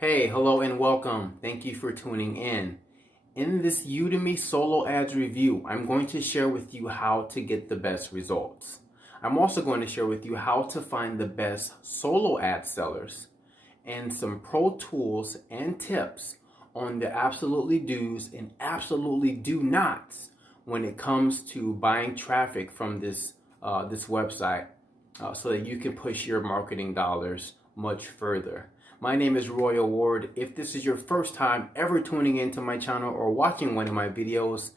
Hey, hello and welcome. Thank you for tuning in. In this Udemy solo ads review, I'm going to share with you how to get the best results. I'm also going to share with you how to find the best solo ad sellers and some pro tools and tips on the absolutely do's and absolutely do nots when it comes to buying traffic from this website so that you can push your marketing dollars much further. My name is Roy Ward. If this is your first time ever tuning into my channel or watching one of my videos,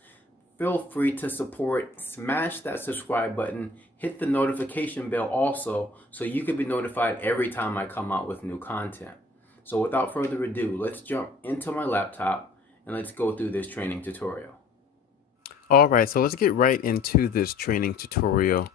feel free to support, smash that subscribe button, hit the notification bell also so you can be notified every time I come out with new content. So without further ado, let's jump into my laptop and let's go through this training tutorial. All right, so let's get right into this training tutorial.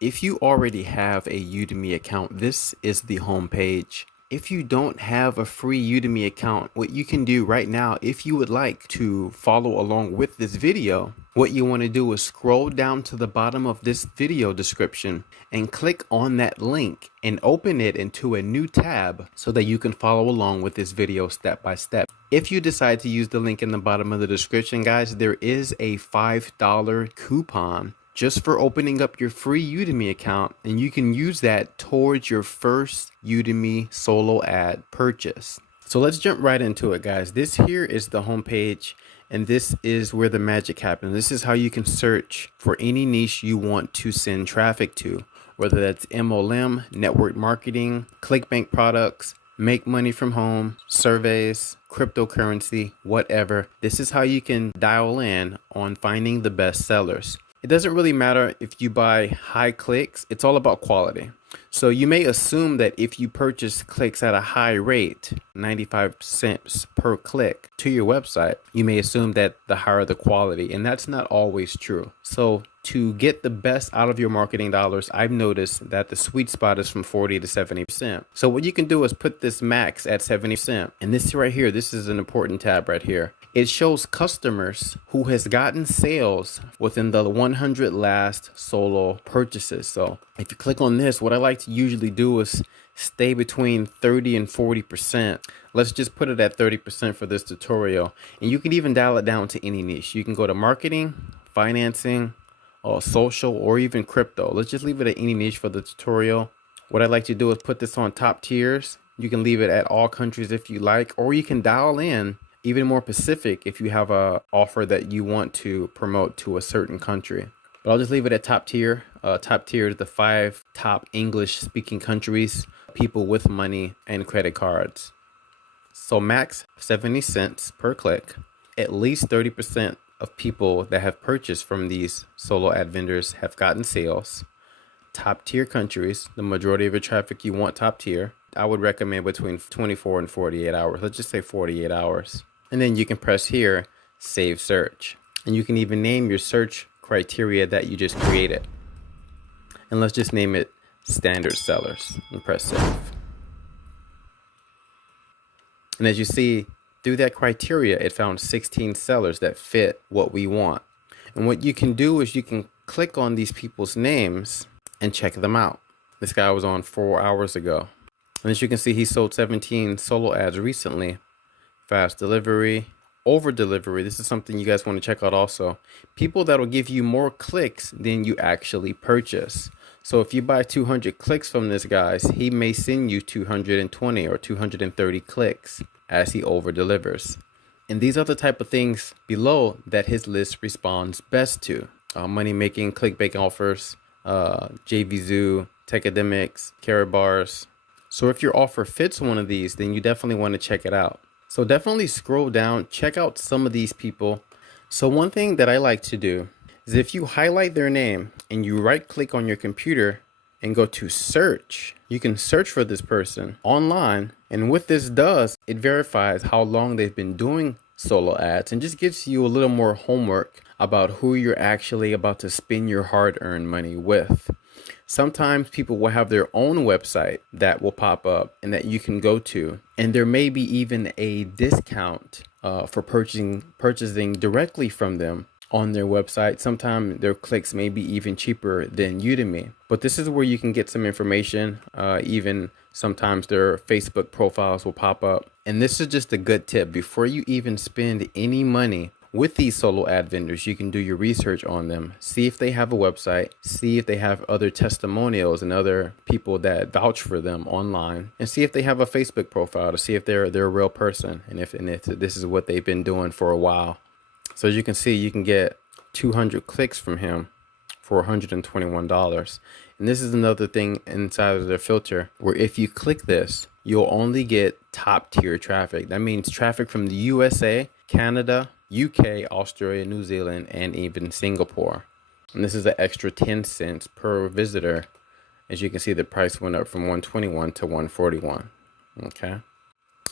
If you already have a Udemy account, this is the home page. If you don't have a free Udemy account, what you can do right now, if you would like to follow along with this video, what you want to do is scroll down to the bottom of this video description and click on that link and open it into a new tab so that you can follow along with this video step by step. If you decide to use the link in the bottom of the description, guys, there is a $5 coupon just for opening up your free Udemy account, and you can use that towards your first Udemy solo ad purchase. So let's jump right into it, guys. This here is the homepage, and this is where the magic happens. This is how you can search for any niche you want to send traffic to, whether that's MLM, network marketing, clickbank products, make money from home, surveys, cryptocurrency, whatever. This is how you can dial in on finding the best sellers. It doesn't really matter if you buy high clicks, it's all about quality. So you may assume that if you purchase clicks at a high rate, 95 cents per click to your website, you may assume that the higher the quality, and that's not always true. So to get the best out of your marketing dollars, I've noticed that the sweet spot is from 40 to 70%. So what you can do is put this max at 70%. And this right here, this is an important tab right here. It shows customers who has gotten sales within the 100 last solo purchases. So if you click on this, what I like to usually do is stay between 30 and 40%. Let's just put it at 30% for this tutorial. And you can even dial it down to any niche. You can go to marketing, financing, social, or even crypto. Let's just leave it at any niche for the tutorial. What I'd like to do is put this on top tiers. You can leave it at all countries if you like, or you can dial in even more specific if you have a offer that you want to promote to a certain country. But I'll just leave it at top tier. Top tier is the 5 top English speaking countries, people with money and credit cards. So max 70 cents per click. At least 30% of people that have purchased from these solo ad vendors have gotten sales. Top tier countries, the majority of your traffic you want top tier. I would recommend between 24 and 48 hours. Let's just say 48 hours. And then you can press here, save search. And you can even name your search criteria that you just created. And let's just name it standard sellers and press save. And as you see, through that criteria, it found 16 sellers that fit what we want. And what you can do is you can click on these people's names and check them out. This guy was on 4 hours ago. And as you can see, he sold 17 solo ads recently. Fast delivery, over delivery. This is something you guys want to check out also. People that will give you more clicks than you actually purchase. So if you buy 200 clicks from this guy, he may send you 220 or 230 clicks as he over delivers. And these are the type of things below that his list responds best to. Money making, clickbank offers, JVZoo, Techademics, Carrot Bars. So if your offer fits one of these, then you definitely want to check it out. So definitely scroll down, check out some of these people. So one thing that I like to do is if you highlight their name and you right click on your computer and go to search, you can search for this person online. And what this does, it verifies how long they've been doing solo ads and just gives you a little more homework about who you're actually about to spend your hard-earned money with. Sometimes people will have their own website that will pop up and that you can go to. And there may be even a discount for purchasing directly from them on their website. Sometimes their clicks may be even cheaper than Udemy. But this is where you can get some information, even Sometimes their Facebook profiles will pop up. And this is just a good tip. Before you even spend any money with these solo ad vendors, you can do your research on them. See if they have a website, see if they have other testimonials and other people that vouch for them online, and see if they have a Facebook profile to see if they're a real person and if this is what they've been doing for a while. So as you can see, you can get 200 clicks from him for $121. And this is another thing inside of their filter where if you click this, you'll only get top tier traffic. That means traffic from the USA, Canada, UK, Australia, New Zealand, and even Singapore. And this is an extra 10 cents per visitor. As you can see, the price went up from 121 to 141. Okay.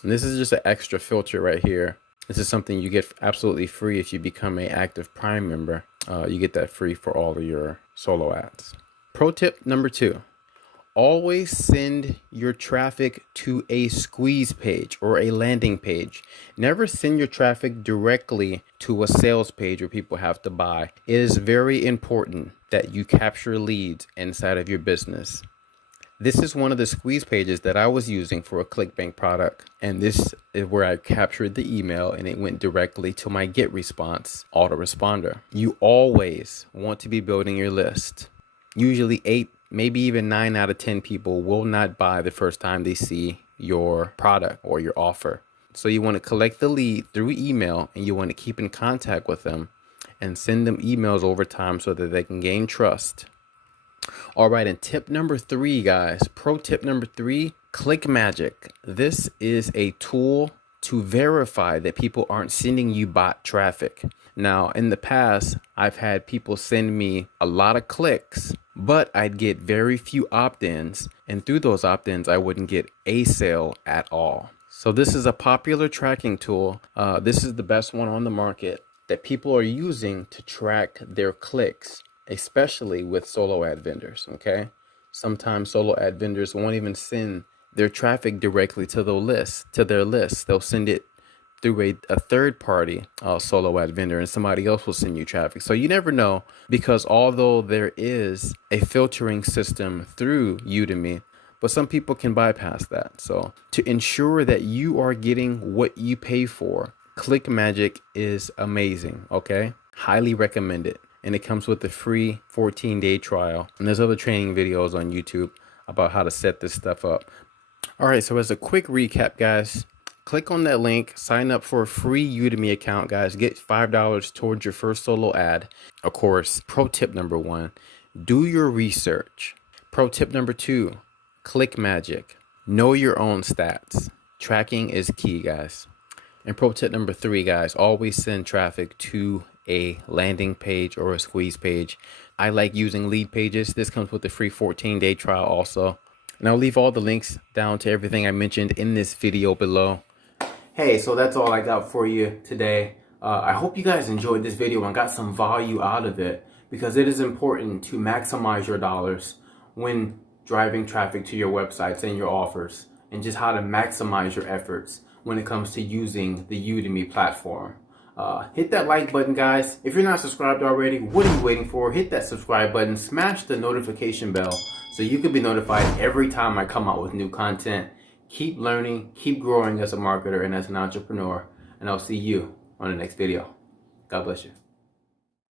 And this is just an extra filter right here. This is something you get absolutely free if you become an active Prime member. You get that free for all of your solo ads. Pro tip number 2, always send your traffic to a squeeze page or a landing page. Never send your traffic directly to a sales page where people have to buy. It is very important that you capture leads inside of your business. This is one of the squeeze pages that I was using for a ClickBank product. And this is where I captured the email and it went directly to my get response autoresponder. You always want to be building your list. Usually 8, maybe even 9 out of 10 people will not buy the first time they see your product or your offer. So you want to collect the lead through email and you want to keep in contact with them and send them emails over time so that they can gain trust. All right, and tip number 3, guys, pro tip number 3, ClickMagick. This is a tool to verify that people aren't sending you bot traffic. Now, in the past, I've had people send me a lot of clicks, but I'd get very few opt-ins, and through those opt-ins, I wouldn't get a sale at all. So this is a popular tracking tool. This is the best one on the market that people are using to track their clicks, especially with solo ad vendors, okay? Sometimes solo ad vendors won't even send their traffic directly to their list. They'll send it through a third party solo ad vendor, and somebody else will send you traffic. So you never know, because although there is a filtering system through Udimi, but some people can bypass that. So to ensure that you are getting what you pay for, ClickMagick is amazing, okay? Highly recommend it. And it comes with a free 14-day trial. And there's other training videos on YouTube about how to set this stuff up. All right, so as a quick recap, guys, click on that link, sign up for a free Udemy account, guys. Get $5 towards your first solo ad. Of course, pro tip number 1, do your research. Pro tip number 2, ClickMagick. Know your own stats. Tracking is key, guys. And pro tip number 3, guys, always send traffic to a landing page or a squeeze page. I like using lead pages. This comes with a free 14-day trial also. And I'll leave all the links down to everything I mentioned in this video below. Hey, so that's all I got for you today. I hope you guys enjoyed this video and got some value out of it, because it is important to maximize your dollars when driving traffic to your websites and your offers, and just how to maximize your efforts when it comes to using the Udemy platform. Hit that like button, guys. If you're not subscribed already, what are you waiting for? Hit that subscribe button, smash the notification bell so you can be notified every time I come out with new content. Keep learning, keep growing as a marketer and as an entrepreneur, and I'll see you on the next video. God bless you.